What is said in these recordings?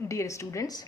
Dear students,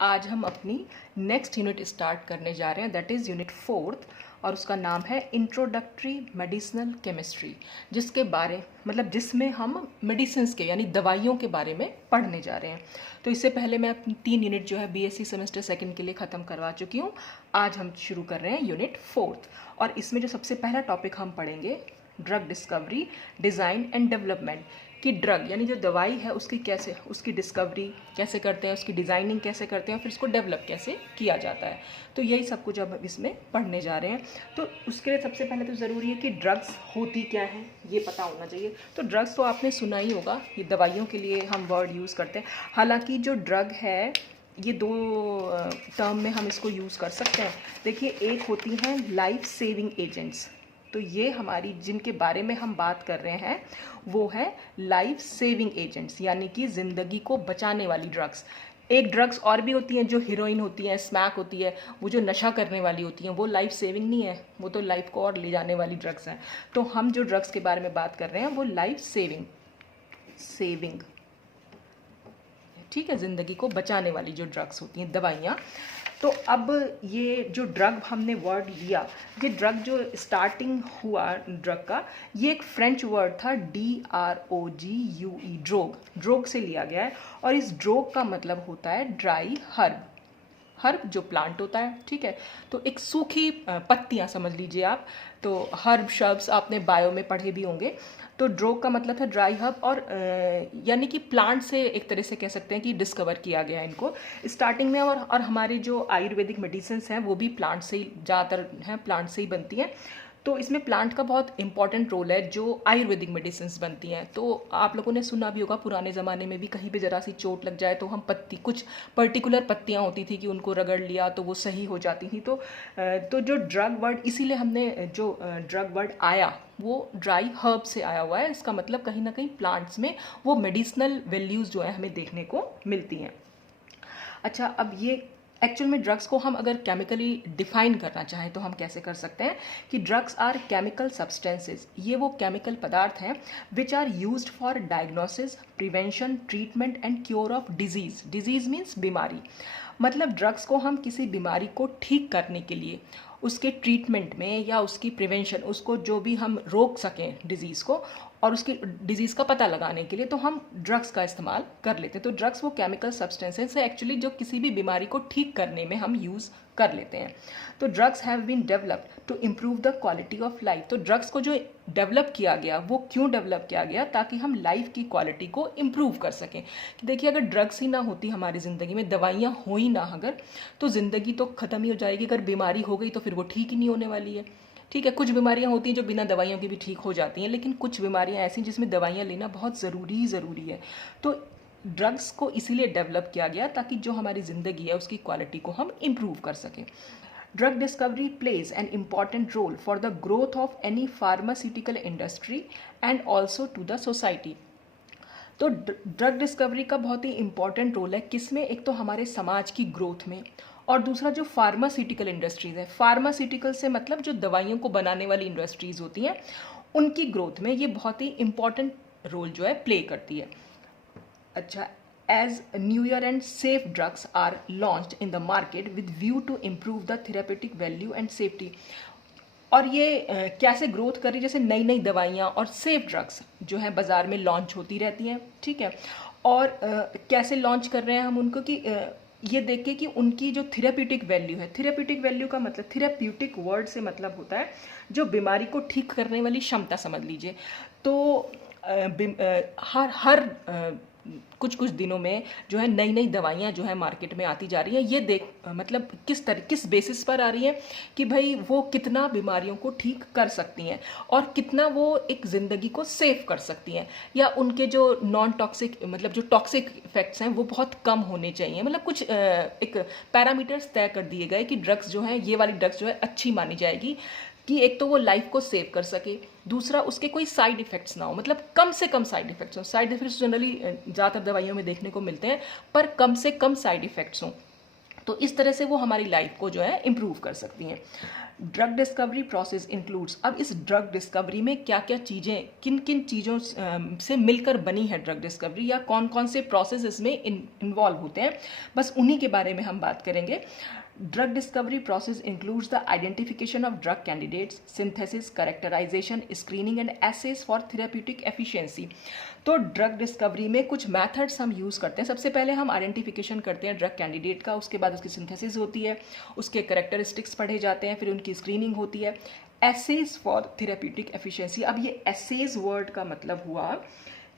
आज हम अपनी नेक्स्ट यूनिट स्टार्ट करने जा रहे हैं, दैट इज़ यूनिट 4th, और उसका नाम है इंट्रोडक्टरी मेडिसिनल केमिस्ट्री, जिसके बारे जिसमें हम मेडिसिन्स के यानी दवाइयों के बारे में पढ़ने जा रहे हैं। तो इससे पहले मैं अपनी 3 यूनिट जो है बीएससी सेमेस्टर सेकंड के लिए ख़त्म करवा चुकी हूँ। आज हम शुरू कर रहे हैं यूनिट 4th, और इसमें जो सबसे पहला टॉपिक हम पढ़ेंगे, drug discovery, design and development, कि ड्रग यानी जो दवाई है उसकी डिस्कवरी कैसे करते हैं, उसकी डिज़ाइनिंग कैसे करते हैं, फिर उसको डेवलप कैसे किया जाता है। तो यही सब कुछ अब इसमें पढ़ने जा रहे हैं। तो उसके लिए सबसे पहले तो ज़रूरी है कि ड्रग्स होती क्या है ये पता होना चाहिए। तो ड्रग्स तो आपने सुना ही होगा, ये दवाइयों के लिए हम वर्ड यूज़ करते हैं। हालांकि जो ड्रग है ये दो टर्म में हम इसको यूज़ कर सकते हैं। देखिए, एक होती हैं लाइफ सेविंग एजेंट्स, तो ये हमारी जिनके बारे में हम बात कर रहे हैं वो है लाइफ सेविंग एजेंट्स, यानी कि ज़िंदगी को बचाने वाली ड्रग्स। एक ड्रग्स और भी होती हैं जो हीरोइन होती है, स्मैक होती है, वो जो नशा करने वाली होती हैं, वो लाइफ सेविंग नहीं है, वो तो लाइफ को और ले जाने वाली ड्रग्स हैं। तो हम जो ड्रग्स के बारे में बात कर रहे हैं वो लाइफ सेविंग सेविंग ठीक है, ज़िंदगी को बचाने वाली जो ड्रग्स होती हैं, दवाइयाँ। तो अब ये जो ड्रग हमने वर्ड लिया, ये ड्रग जो स्टार्टिंग हुआ ड्रग का, ये एक फ्रेंच वर्ड था, DROGUE, ड्रोग से लिया गया है। और इस ड्रोग का मतलब होता है ड्राई हर्ब। हर्ब जो प्लांट होता है, ठीक है, तो एक सूखी पत्तियां समझ लीजिए आप। तो हर्ब शब्द आपने बायो में पढ़े भी होंगे। तो ड्रोग का मतलब था ड्राई हर्ब, और यानी कि प्लांट से एक तरह से कह सकते हैं कि डिस्कवर किया गया इनको स्टार्टिंग में। और हमारी जो आयुर्वेदिक मेडिसिन हैं वो भी प्लांट से ही ज़्यादातर हैं, प्लांट से ही बनती हैं। तो इसमें प्लांट का बहुत इंपॉर्टेंट रोल है जो आयुर्वेदिक मेडिसिन बनती हैं। तो आप लोगों ने सुना भी होगा, पुराने ज़माने में भी कहीं पे ज़रा सी चोट लग जाए तो हम कुछ पर्टिकुलर पत्तियां होती थी कि उनको रगड़ लिया तो वो सही हो जाती थी। तो जो ड्रग वर्ड, इसीलिए हमने जो ड्रग वर्ड आया वो ड्राई हर्ब से आया हुआ है। इसका मतलब कहीं ना कहीं प्लांट्स में वो मेडिसिनल वैल्यूज़ जो है हमें देखने को मिलती हैं। अच्छा, अब ये एक्चुअल में ड्रग्स को हम अगर केमिकली डिफाइन करना चाहें तो हम कैसे कर सकते हैं कि ड्रग्स आर केमिकल सब्सटेंसेस, ये वो केमिकल पदार्थ हैं which are used for diagnosis, prevention, treatment and cure of disease. Disease means बीमारी। मतलब ड्रग्स को हम किसी बीमारी को ठीक करने के लिए, उसके ट्रीटमेंट में या उसकी प्रिवेंशन, उसको जो भी हम रोक सकें डिजीज़ को, और उसकी डिजीज़ का पता लगाने के लिए तो हम ड्रग्स का इस्तेमाल कर लेते हैं। तो ड्रग्स वो केमिकल सब्सटेंसेस है एक्चुअली जो किसी भी बीमारी को ठीक करने में हम यूज़ कर लेते हैं। तो drugs have been developed to improve the quality of life. तो ड्रग्स को जो डेवलप किया गया वो क्यों डेवलप किया गया, ताकि हम लाइफ की क्वालिटी को इम्प्रूव कर सकें। देखिए, अगर ड्रग्स ही ना होती हमारी ज़िंदगी में, दवाइयाँ हो ही ना अगर, तो ज़िंदगी तो ख़त्म ही हो जाएगी। अगर बीमारी हो गई तो फिर वो ठीक ही नहीं होने वाली है। ठीक है, कुछ बीमारियां होती हैं जो बिना दवाइयों के भी ठीक हो जाती हैं, लेकिन कुछ बीमारियां ऐसी जिसमें दवाइयां लेना बहुत ज़रूरी है। तो ड्रग्स को इसीलिए डेवलप किया गया ताकि जो हमारी ज़िंदगी है उसकी क्वालिटी को हम इम्प्रूव कर सकें। Drug discovery plays an important role for the growth of any pharmaceutical industry and also to the society. तो ड्रग डिस्कवरी का बहुत ही इंपॉर्टेंट रोल है किसमें, एक तो हमारे समाज की ग्रोथ में, और दूसरा जो फार्मास्यूटिकल इंडस्ट्रीज है, फार्मास्यूटिकल से मतलब जो दवाइयों को बनाने वाली इंडस्ट्रीज होती हैं, उनकी ग्रोथ में ये बहुत ही इंपॉर्टेंट रोल जो है प्ले करती है। अच्छा, as newer and safe drugs are launched in the market with view to improve the therapeutic value and safety. और ये कैसे ग्रोथ कर रही है, जैसे नई नई दवाइयाँ और सेफ ड्रग्स जो है बाज़ार में लॉन्च होती रहती हैं, ठीक है। और कैसे लॉन्च कर रहे हैं हम उनको कि ये देख के कि उनकी जो थेरेप्यूटिक वैल्यू है, थेरेप्यूटिक वैल्यू का मतलब, थेरेप्यूटिक वर्ड से मतलब होता है जो बीमारी को ठीक करने वाली क्षमता समझ लीजिए। तो हर कुछ कुछ दिनों में जो है नई नई दवाइयाँ जो है मार्केट में आती जा रही हैं। ये मतलब किस बेसिस पर आ रही है कि भाई वो कितना बीमारियों को ठीक कर सकती हैं और कितना वो एक ज़िंदगी को सेव कर सकती हैं, या उनके जो नॉन टॉक्सिक मतलब जो टॉक्सिक इफेक्ट्स हैं वो बहुत कम होने चाहिए। मतलब कुछ एक पैरामीटर्स तय कर दिए गए कि ड्रग्स जो है, ये वाली ड्रग्स जो है अच्छी मानी जाएगी कि एक तो वो लाइफ को सेव कर सके, दूसरा उसके कोई साइड इफ़ेक्ट्स ना हो, मतलब कम से कम साइड इफ़ेक्ट्स हो। साइड इफ़ेक्ट्स जनरली ज़्यादातर दवाइयों में देखने को मिलते हैं, पर कम से कम साइड इफ़ेक्ट्स हों। तो इस तरह से वो हमारी लाइफ को जो है इम्प्रूव कर सकती हैं। ड्रग डिस्कवरी प्रोसेस इंक्लूड्स, अब इस ड्रग डिस्कवरी में क्या क्या चीज़ें, किन किन चीज़ों से मिलकर बनी है ड्रग डिस्कवरी, या कौन कौन से प्रोसेस इसमें इन्वॉल्व होते हैं, बस उन्हीं के बारे में हम बात करेंगे। Drug discovery process includes the identification of drug candidates, synthesis, characterisation, screening and assays for therapeutic efficiency. तो ड्रग डिस्कवरी में कुछ मेथड्स हम यूज़ करते हैं। सबसे पहले हम आइडेंटिफिकेशन करते हैं ड्रग कैंडिडेट का, उसके बाद उसकी सिंथेसिस होती है, उसके कैरेक्टरिस्टिक्स पढ़े जाते हैं, फिर उनकी स्क्रीनिंग होती है, एसेस फॉर थेरेप्यूटिक एफिशिएंसी। अब ये एसेस वर्ड का मतलब हुआ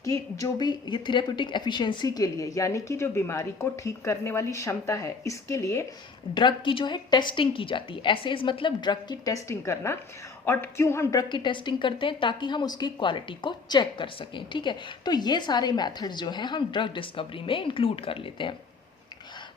कि जो भी ये थेरेप्यूटिक एफिशिएंसी के लिए, यानी कि जो बीमारी को ठीक करने वाली क्षमता है, इसके लिए ड्रग की जो है टेस्टिंग की जाती है। एसेज मतलब ड्रग की टेस्टिंग करना। और क्यों हम ड्रग की टेस्टिंग करते हैं? ताकि हम उसकी क्वालिटी को चेक कर सकें, ठीक है। तो ये सारे मेथड्स जो हैं हम ड्रग डिस्कवरी में इंक्लूड कर लेते हैं।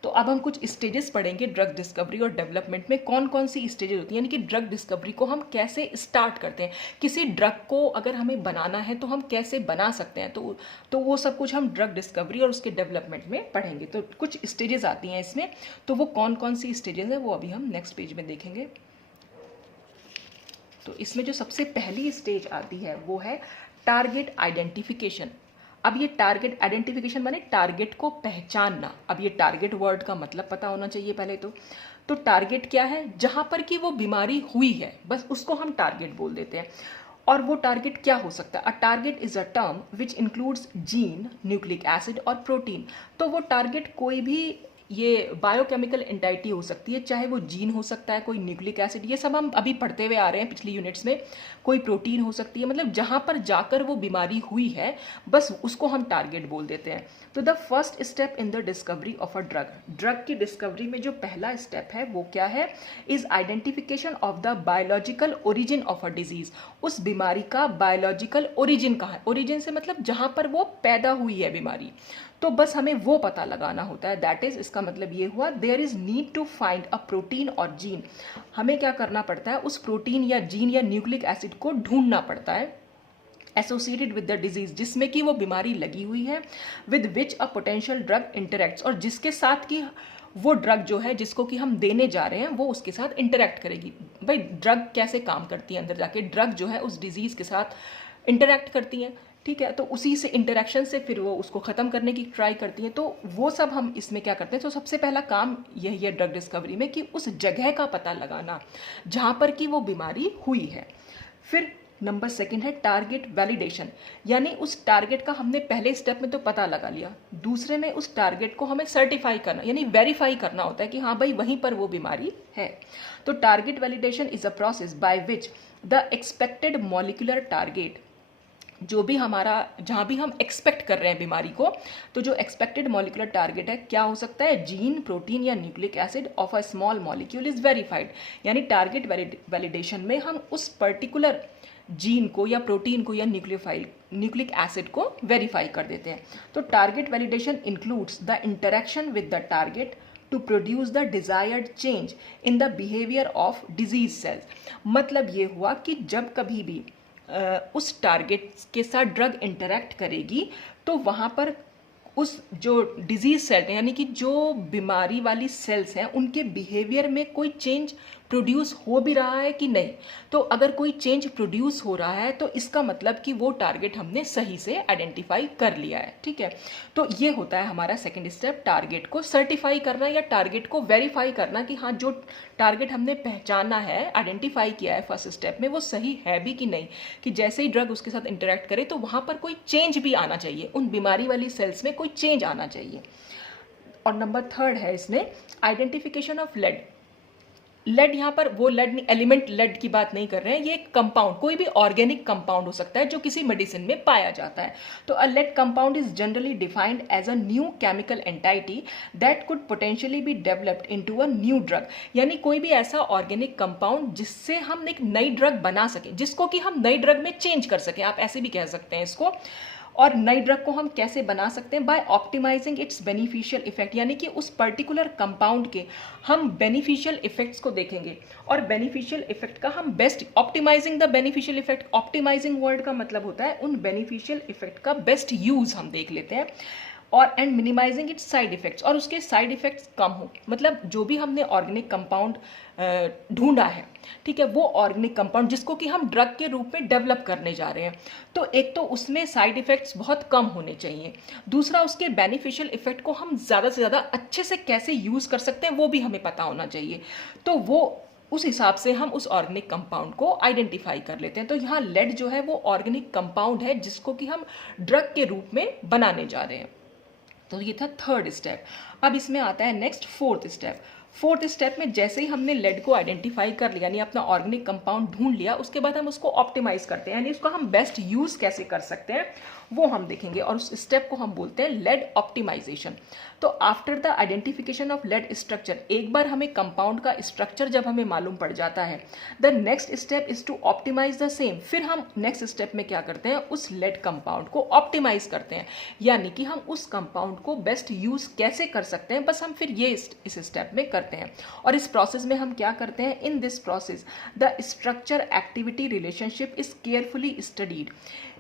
तो अब हम कुछ स्टेजेस पढ़ेंगे ड्रग डिस्कवरी और डेवलपमेंट में, कौन कौन सी स्टेजेस होती हैं, यानी कि ड्रग डिस्कवरी को हम कैसे स्टार्ट करते हैं, किसी ड्रग को अगर हमें बनाना है तो हम कैसे बना सकते हैं। तो वो सब कुछ हम ड्रग डिस्कवरी और उसके डेवलपमेंट में पढ़ेंगे। तो कुछ स्टेजेस आती हैं इसमें, तो वो कौन कौन सी स्टेजेस हैं वो अभी हम नेक्स्ट पेज में देखेंगे। तो इसमें जो सबसे पहली स्टेज आती है वो है टारगेट आइडेंटिफिकेशन। अब ये टारगेट आइडेंटिफिकेशन माने टारगेट को पहचानना। अब ये टारगेट वर्ड का मतलब पता होना चाहिए पहले तो टारगेट क्या है? जहां पर कि वो बीमारी हुई है, बस उसको हम टारगेट बोल देते हैं। और वो टारगेट क्या हो सकता है? A target is a term which includes gene, nucleic acid और प्रोटीन। तो वो टारगेट कोई भी ये बायोकेमिकल एंटाइटी हो सकती है, चाहे वो जीन हो सकता है, कोई न्यूक्लिक एसिड, ये सब हम अभी पढ़ते हुए आ रहे हैं पिछली यूनिट्स में, कोई प्रोटीन हो सकती है, मतलब जहां पर जाकर वो बीमारी हुई है बस उसको हम टारगेट बोल देते हैं। तो the first step in the discovery of a drug की डिस्कवरी में जो पहला स्टेप है वो क्या है? Is identification of the biological origin of a disease. उस बीमारी का बायोलॉजिकल ओरिजिन कहाँ है? ओरिजिन से मतलब जहां पर वो पैदा हुई है बीमारी, तो बस हमें वो पता लगाना होता है। दैट इज, इसका मतलब ये हुआ there is need to find a protein और जीन। हमें क्या करना पड़ता है? उस प्रोटीन या जीन या न्यूक्लिक एसिड को ढूंढना पड़ता है एसोसिएटेड विद द डिजीज, जिसमें कि वो बीमारी लगी हुई है, with which a potential drug interacts, और जिसके साथ कि वो ड्रग जो है जिसको कि हम देने जा रहे हैं वो उसके साथ इंटरेक्ट करेगी। भाई ड्रग कैसे काम करती है? अंदर जाके ड्रग जो है उस डिजीज के साथ इंटरेक्ट करती हैं, ठीक है। तो उसी से इंटरेक्शन से फिर वो उसको ख़त्म करने की ट्राई करती हैं। तो वो सब हम इसमें क्या करते हैं? तो सबसे पहला काम यही है ड्रग डिस्कवरी में कि उस जगह का पता लगाना जहाँ पर कि वो बीमारी हुई है। फिर नंबर सेकंड है टारगेट वैलिडेशन, यानी उस टारगेट का हमने पहले स्टेप में तो पता लगा लिया, दूसरे में उस टारगेट को हमें सर्टिफाई करना यानी वेरीफाई करना होता है कि हाँ भाई वहीं पर वो बीमारी है। तो target validation is a process by which the expected molecular target, जो भी हमारा जहाँ भी हम एक्सपेक्ट कर रहे हैं बीमारी को, तो जो एक्सपेक्टेड मॉलिक्यूलर टारगेट है क्या हो सकता है? जीन, प्रोटीन या nucleic acid of a small molecule is verified. यानी टारगेट वैलिडेशन में हम उस पर्टिकुलर जीन को या प्रोटीन को या न्यूक्लिक एसिड को वेरीफाई कर देते हैं। तो target validation includes the interaction with the target to produce the desired change in the behaviour of disease cells. मतलब ये हुआ कि जब कभी भी उस टारगेट के साथ ड्रग इंटरेक्ट करेगी तो वहाँ पर उस जो डिजीज सेल यानी कि जो बीमारी वाली सेल्स हैं उनके बिहेवियर में कोई चेंज प्रोड्यूस हो भी रहा है कि नहीं। तो अगर कोई चेंज प्रोड्यूस हो रहा है तो इसका मतलब कि वो टारगेट हमने सही से आइडेंटिफाई कर लिया है, ठीक है। तो ये होता है हमारा सेकंड स्टेप, टारगेट को सर्टिफाई करना या टारगेट को वेरीफाई करना कि हाँ जो टारगेट हमने पहचाना है, आइडेंटिफाई किया है फर्स्ट स्टेप में, वो सही है भी कि नहीं, कि जैसे ही ड्रग उसके साथ इंटरेक्ट करे तो वहाँ पर कोई चेंज भी आना चाहिए, उन बीमारी वाली सेल्स में कोई चेंज आना चाहिए। और नंबर थर्ड है इसमें आइडेंटिफिकेशन ऑफ लेड। लेड यहाँ पर वो लेड एलिमेंट लेड की बात नहीं कर रहे हैं, ये कंपाउंड कोई भी ऑर्गेनिक कंपाउंड हो सकता है जो किसी मेडिसिन में पाया जाता है। तो a lead compound is generally defined as a new chemical entity that could potentially be developed into a new drug. यानी कोई भी ऐसा ऑर्गेनिक कंपाउंड जिससे हम एक नई ड्रग बना सके, जिसको कि हम नई ड्रग में चेंज कर सकें, आप ऐसे भी कह सकते हैं इसको। और नई ड्रग को हम कैसे बना सकते हैं? By optimising its beneficial effect, यानी कि उस पर्टिकुलर कंपाउंड के हम बेनिफिशियल इफेक्ट्स को देखेंगे और बेनिफिशियल इफेक्ट का हम best, optimising the beneficial effect, optimising word का मतलब होता है उन बेनिफिशियल इफेक्ट का बेस्ट यूज हम देख लेते हैं और and minimising its side effects, और उसके साइड इफेक्ट्स कम हो। मतलब जो भी हमने ऑर्गेनिक कंपाउंड ढूंढा है, ठीक है, वो ऑर्गेनिक कंपाउंड जिसको कि हम ड्रग के रूप में डेवलप करने जा रहे हैं, तो एक तो उसमें साइड इफेक्ट्स बहुत कम होने चाहिए, दूसरा उसके बेनिफिशियल इफेक्ट को हम ज़्यादा से ज़्यादा अच्छे से कैसे यूज़ कर सकते हैं वो भी हमें पता होना चाहिए। तो वो उस हिसाब से हम उस ऑर्गेनिक कंपाउंड को आइडेंटिफाई कर लेते हैं। तो यहाँ लेड जो है वो ऑर्गेनिक कंपाउंड है जिसको कि हम ड्रग के रूप में बनाने जा रहे हैं। तो ये था थर्ड स्टेप। अब इसमें आता है next fourth step. Fourth step में जैसे ही हमने लेड को आइडेंटिफाई कर लिया, यानी अपना ऑर्गेनिक कंपाउंड ढूंढ लिया, उसके बाद हम उसको ऑप्टिमाइज करते हैं, यानी उसका हम बेस्ट यूज कैसे कर सकते हैं वो हम देखेंगे, और उस स्टेप को हम बोलते हैं लेड ऑप्टिमाइजेशन। तो after the identification of lead structure, एक बार हमें कंपाउंड का स्ट्रक्चर जब हमें मालूम पड़ जाता है, the next step is to optimise the same. फिर हम नेक्स्ट स्टेप में क्या करते हैं, उस लेड कंपाउंड को ऑप्टिमाइज करते हैं, यानी कि हम उस कंपाउंड को बेस्ट यूज कैसे कर सकते हैं, बस हम फिर ये इस स्टेप में करते हैं। और इस प्रोसेस में हम क्या करते हैं, in this process the structure activity relationship is carefully studied.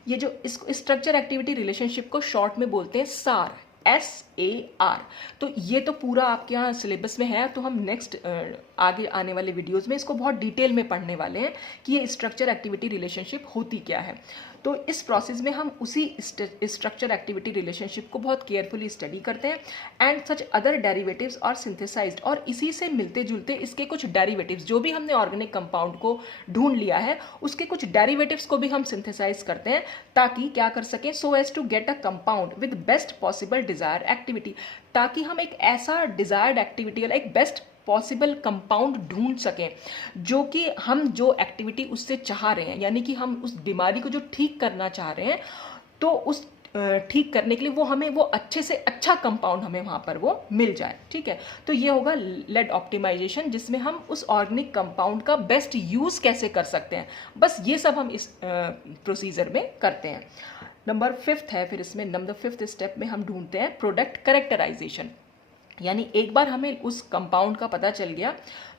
ये जो इस स्ट्रक्चर एक्टिविटी रिलेशनशिप को शॉर्ट में बोलते हैं सार, SAR। तो ये तो पूरा आपके यहाँ सिलेबस में है, तो हम नेक्स्ट आगे आने वाले वीडियोस में इसको बहुत डिटेल में पढ़ने वाले हैं कि ये स्ट्रक्चर एक्टिविटी रिलेशनशिप होती क्या है। तो इस प्रोसेस में हम उसी स्ट्रक्चर एक्टिविटी रिलेशनशिप को बहुत केयरफुली स्टडी करते हैं, and such other derivatives are synthesised, और इसी से मिलते जुलते इसके कुछ डेरिवेटिव्स, जो भी हमने ऑर्गेनिक कंपाउंड को ढूंढ लिया है उसके कुछ डेरिवेटिव्स को भी हम सिंथेसाइज करते हैं, ताकि क्या कर सकें, so as to get a compound with best possible desire activity, ताकि हम एक ऐसा डिजायर्ड एक्टिविटी या एक बेस्ट पॉसिबल कंपाउंड ढूंढ सकें जो कि हम जो एक्टिविटी उससे चाह रहे हैं, यानी कि हम उस बीमारी को जो ठीक करना चाह रहे हैं, तो उस ठीक करने के लिए वो हमें वो अच्छे से अच्छा कंपाउंड हमें वहाँ पर वो मिल जाए। ठीक है, तो ये होगा लेड ऑप्टिमाइजेशन, जिसमें हम उस ऑर्गेनिक कंपाउंड का बेस्ट यूज़ कैसे कर सकते हैं, बस ये सब हम इस प्रोसीजर में करते हैं। नंबर 5 है, फिर इसमें नंबर 5th स्टेप में हम ढूंढते हैं प्रोडक्ट कैरेक्टराइजेशन। यानी एक बार हमें उस कंपाउंड का पता चल गया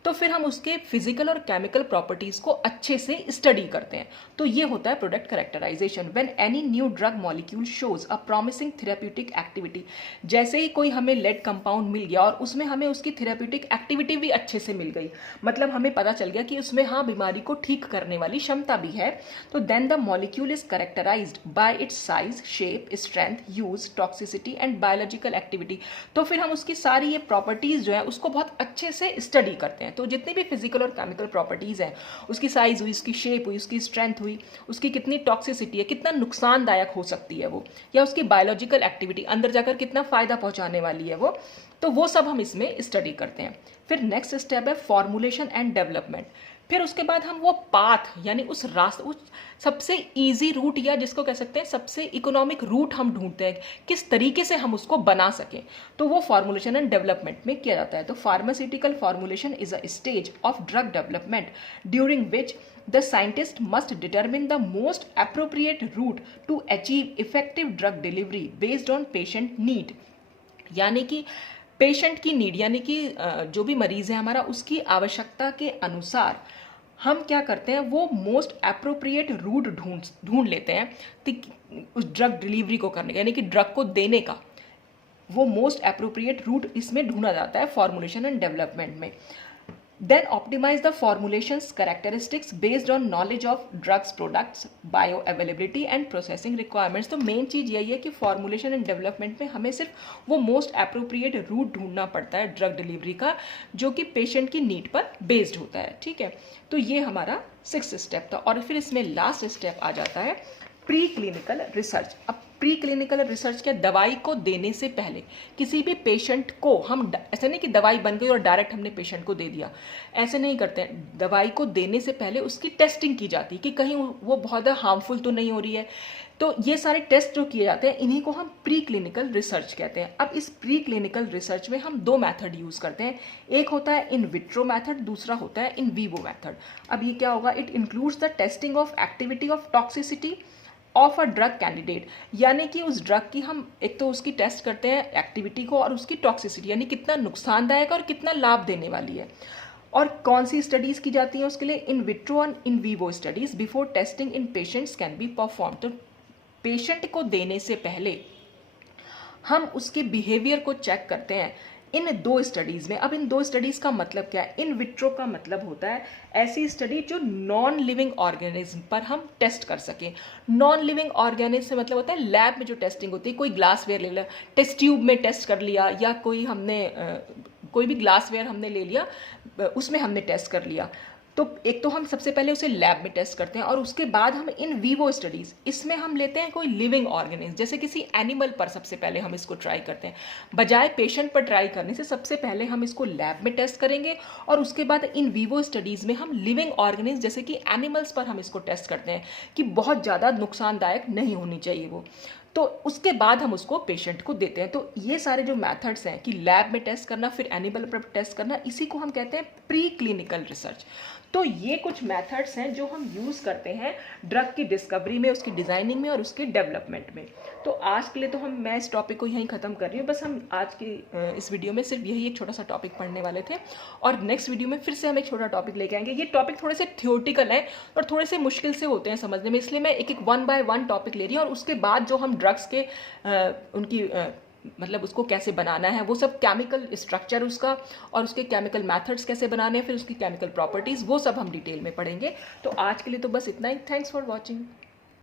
तो फिर हम उसके फिजिकल और केमिकल प्रॉपर्टीज को अच्छे से स्टडी करते हैं। तो ये होता है product characterisation. When any new drug molecule shows a promising therapeutic activity, जैसे ही कोई हमें लेड कंपाउंड मिल गया और उसमें हमें उसकी थेरेप्यूटिक एक्टिविटी भी अच्छे से मिल गई, मतलब हमें पता चल गया कि उसमें हाँ बीमारी को ठीक करने वाली क्षमता भी है, तो then the molecule is characterised by its size, shape, strength, use, toxicity and biological activity. तो फिर हम उसकी सारी ये प्रॉपर्टीज जो है उसको बहुत अच्छे से स्टडी करते हैं। तो जितनी भी फिजिकल और केमिकल प्रॉपर्टीज हैं, उसकी साइज हुई, उसकी शेप हुई, उसकी स्ट्रेंथ हुई, उसकी कितनी टॉक्सिसिटी है, कितना नुकसानदायक हो सकती है वो, या उसकी बायोलॉजिकल एक्टिविटी अंदर जाकर कितना फायदा पहुंचाने वाली है वो, तो वो सब हम इसमें स्टडी करते हैं। फिर नेक्स्ट स्टेप है फॉर्मुलेशन एंड डेवलपमेंट। फिर उसके बाद हम वो पाथ, यानी उस रास्ते, उस सबसे इजी रूट, या जिसको कह सकते हैं सबसे इकोनॉमिक रूट हम ढूंढते हैं, किस तरीके से हम उसको बना सकें, तो वो फॉर्मुलेशन एंड डेवलपमेंट में किया जाता है। तो pharmaceutical formulation is a stage of drug development during which the scientist must determine the most appropriate route to achieve effective drug delivery based on patient need। यानी कि पेशेंट की need, यानी कि जो भी मरीज है हमारा, उसकी आवश्यकता के अनुसार हम क्या करते हैं, वो मोस्ट अप्रोप्रिएट रूट ढूंढ लेते हैं उस ड्रग डिलीवरी को करने का, यानी कि ड्रग को देने का वो मोस्ट अप्रोप्रिएट रूट इसमें ढूंढा जाता है फॉर्मुलेशन एंड डेवलपमेंट में। Then optimize the formulations characteristics based on knowledge of drugs products, bioavailability and processing requirements। तो मेन चीज़ यही है कि फॉर्मुलेशन एंड डेवलपमेंट में हमें सिर्फ वो मोस्ट अप्रोप्रिएट रूट ढूंढना पड़ता है ड्रग डिलीवरी का, जो कि पेशेंट की नीड पर बेस्ड होता है। ठीक है, तो ये हमारा 6th स्टेप था। और फिर इसमें लास्ट स्टेप आ जाता है प्री क्लिनिकल रिसर्च। अब प्री क्लिनिकल रिसर्च क्या, दवाई को देने से पहले किसी भी पेशेंट को हम, ऐसा नहीं कि दवाई बन गई और डायरेक्ट हमने पेशेंट को दे दिया, ऐसे नहीं करते हैं। दवाई को देने से पहले उसकी टेस्टिंग की जाती है कि कहीं वो बहुत हार्मफुल तो नहीं हो रही है। तो ये सारे टेस्ट जो किए जाते हैं इन्हीं को हम प्री क्लिनिकल रिसर्च कहते हैं। अब इस प्री क्लिनिकल रिसर्च में हम 2 मेथड यूज़ करते हैं, एक होता है इन विट्रो मेथड, दूसरा होता है इन वीवो मेथड। अब ये क्या होगा, it includes the testing of activity of toxicity of a drug candidate, यानी कि उस ड्रग की हम एक तो उसकी टेस्ट करते हैं एक्टिविटी को, और उसकी टॉक्सिसिटी यानी कितना नुकसानदायक और कितना लाभ देने वाली है। और कौन सी स्टडीज़ की जाती हैं उसके लिए, in vitro and in vivo studies before testing in patients can be perform. तो पेशेंट को देने से पहले हम उसके बिहेवियर को चेक करते हैं इन 2 स्टडीज़ में। अब इन 2 स्टडीज़ का मतलब क्या है? इन विट्रो का मतलब होता है ऐसी स्टडी जो नॉन लिविंग ऑर्गेनिज्म पर हम टेस्ट कर सकें। नॉन लिविंग ऑर्गेनिज्म से मतलब होता है लैब में जो टेस्टिंग होती है, कोई ग्लासवेयर ले लिया, टेस्ट ट्यूब में टेस्ट कर लिया, या कोई भी ग्लासवेयर हमने ले लिया, उसमें हमने टेस्ट कर लिया। तो एक तो हम सबसे पहले उसे लैब में टेस्ट करते हैं और उसके बाद हम इन वीवो स्टडीज़, इसमें हम लेते हैं कोई लिविंग ऑर्गेनिज्म, जैसे किसी एनिमल पर सबसे पहले हम इसको ट्राई करते हैं। बजाय पेशेंट पर ट्राई करने से सबसे पहले हम इसको लैब में टेस्ट करेंगे और उसके बाद इन वीवो स्टडीज़ में हम लिविंग ऑर्गेनिज्म जैसे कि एनिमल्स पर हम इसको टेस्ट करते हैं कि बहुत ज़्यादा नुकसानदायक नहीं होनी चाहिए वो। तो उसके बाद हम उसको पेशेंट को देते हैं। तो ये सारे जो मेथड्स हैं कि लैब में टेस्ट करना, फिर एनिमल पर टेस्ट करना, इसी को हम कहते हैं प्री क्लिनिकल रिसर्च। तो ये कुछ मेथड्स हैं जो हम यूज़ करते हैं ड्रग की डिस्कवरी में, उसकी डिज़ाइनिंग में और उसके डेवलपमेंट में। तो आज के लिए तो मैं इस टॉपिक को यहीं ख़त्म कर रही हूँ। बस हम आज की इस वीडियो में सिर्फ यही एक छोटा सा टॉपिक पढ़ने वाले थे और नेक्स्ट वीडियो में फिर से हम एक छोटा टॉपिक लेके आएंगे। ये टॉपिक थोड़े से थियोरटिकल है और थोड़े से मुश्किल से होते हैं समझने में, इसलिए मैं एक एक 1 बाय 1 टॉपिक ले रही हूँ। और उसके बाद जो हम ड्रग्स के उनकी मतलब उसको कैसे बनाना है, वो सब केमिकल स्ट्रक्चर उसका और उसके केमिकल मेथड्स कैसे बनाने हैं, फिर उसकी केमिकल प्रॉपर्टीज़, वो सब हम डिटेल में पढ़ेंगे। तो आज के लिए तो बस इतना ही। Thanks for watching.